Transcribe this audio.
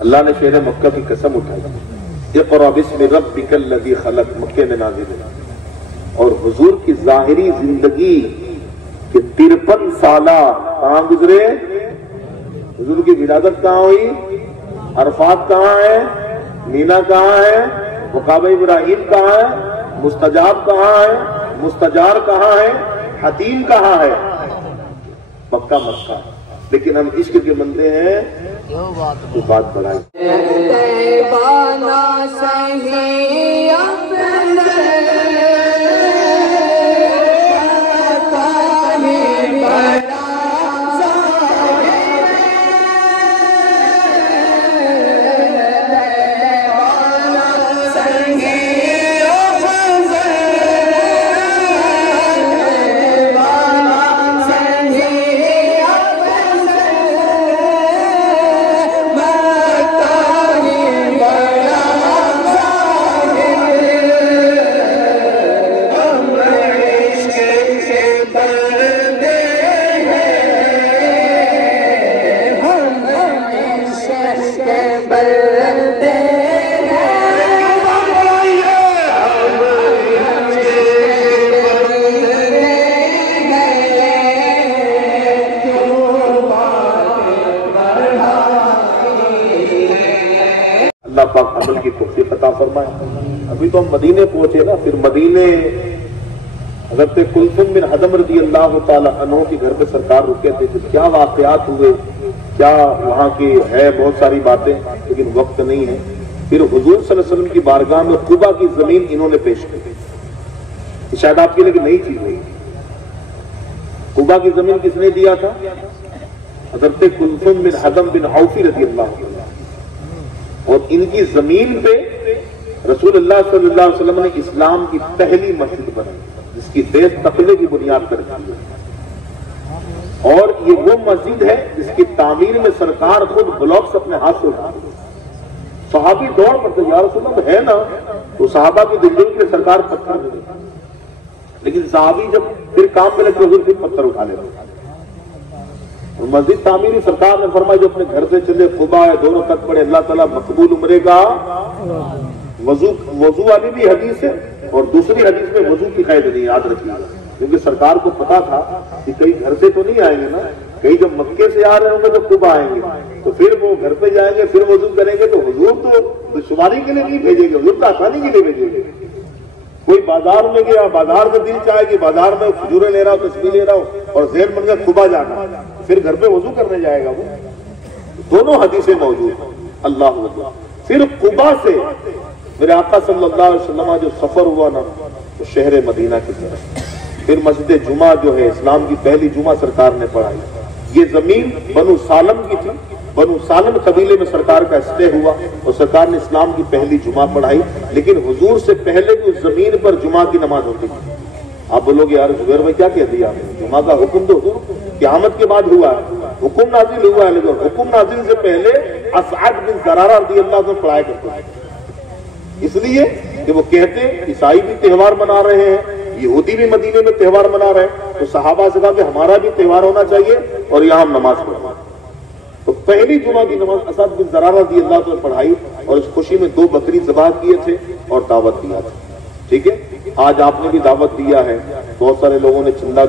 अल्लाह ने शेर मक्का की कसम उठाई, इक़रा बिस्मि रब्बिकल लज़ी खलक़, मक्के में नाज़िल है। और हुजूर की जाहिरी जिंदगी के 53 साला कहां गुजरे? हुजूर की विलादत कहां हुई? अरफात कहां है? मीना कहां है? मुकाम इब्राहिम कहां है? मुस्तजाब कहां है? मुस्तजार कहां है? हतीम कहां है? मक्का मक्का। लेकिन हम इश्क के बंदे हैं तो बात बढ़ाई। अल्लाह पाक अमल की तौफीक अता फरमाए। अभी तो हम मदीने पहुंचे ना, फिर मदीने हज़रत कुलसुम बिन हज़म रज़ी अल्लाह तआला अन्हु के घर पे सरकार रुके थे। तो क्या वाक़यात हुए, क्या वहां की है बहुत सारी बातें, लेकिन वक्त नहीं है। फिर हुजूर सल्लल्लाहु अलैहि वसल्लम की बारगाह में कुबा की जमीन इन्होंने पेश की। शायद आपके लिए नई चीज नहीं। कुबा की जमीन किसने दिया था? हज़रत कुलसुम बिन हज़म बिन औफी रज़ी अल्लाह तआला। और इनकी जमीन पे रसूलुल्लाह सल्लल्लाहु अलैहि वसल्लम ने इस्लाम की पहली मस्जिद बनाई, जिसकी देश तकवे की बुनियाद पर रखी है। और ये वो मस्जिद है जिसकी तामीर में सरकार खुद ब्लॉक्स अपने हाथ से उठाते। सहाबी दौड़ पड़ते, या रसूलल्लाह है ना, तो सहाबा की दिल्ली के सरकार पत्थर दे, लेकिन सहाबी जब फिर काम में लगे हुए फिर पत्थर उठा लेते। मस्जिद तामीरी सरकार ने फरमाया जो अपने घर से चले, खुबा है, दोनों तक पड़े, अल्लाह ताला मकबूल उम्रे का वजू वाली भी हदीस है और दूसरी हदीस में वजू की कैद नहीं, याद रखिए। क्योंकि सरकार को पता था कि कई घर से तो नहीं आएंगे ना, कई जब मक्के से आ रहे होंगे तो खुबा आएंगे, तो फिर वो घर पे जाएंगे, फिर वजू करेंगे, तो हुजूर तो दुश्वारी के लिए नहीं भेजेंगे, हुजूर तो आसानी के लिए भेजेंगे। कोई बाजार में गया, बाजार में दिल चाहे कि बाजार में खजूरें ले रहा हो, तस्वीर ले रहा हो और ज़हन बन गया खुबा जाना, फिर घर पे वजू करने जाएगा वो। दोनों हदीसें मौजूद हैं। अल्लाह अकबर। फिर कुबा से मेरे आका सल्लल्लाहु अलैहि वसल्लम जो सफर हुआ ना, तो शहर मदीना की तरफ, फिर मस्जिद जुमा जो है, इस्लाम की पहली जुमा सरकार ने पढ़ाई। ये जमीन बनु सालम की थी, बनु सालम कबीले में सरकार का स्टे हुआ और सरकार ने इस्लाम की पहली जुमा पढ़ाई। लेकिन हुजूर से पहले भी उस जमीन पर जुमा की नमाज होती थी। आप बोलोगे यार जुबैर भाई क्या कह दिया आपने, जुमा का हुक्म तो क़यामत के बाद हुआ है, हुक्म नाजिल हुआ है, लेकिन हुक्म नाजिल से पहले असअद बिन ज़रारा रज़ियल्लाहु अन्हु पढ़ाया करते थे। इसलिए कि वो कहते ईसाई भी त्यौहार मना रहे हैं, यहूदी भी मदीने में त्यौहार मना रहे हैं, तो सहाबा से कहा कि हमारा भी त्यौहार होना चाहिए और यहाँ हम नमाज पढ़ें। तो पहली जुमा की नमाज असअद बिन ज़रारा रज़ियल्लाहु अन्हु पढ़ाई और इस खुशी में 2 बकरी ज़बाह किए थे और दावत दिया था। ठीक है, आज आपने भी दावत दिया है, बहुत सारे लोगों ने चंदा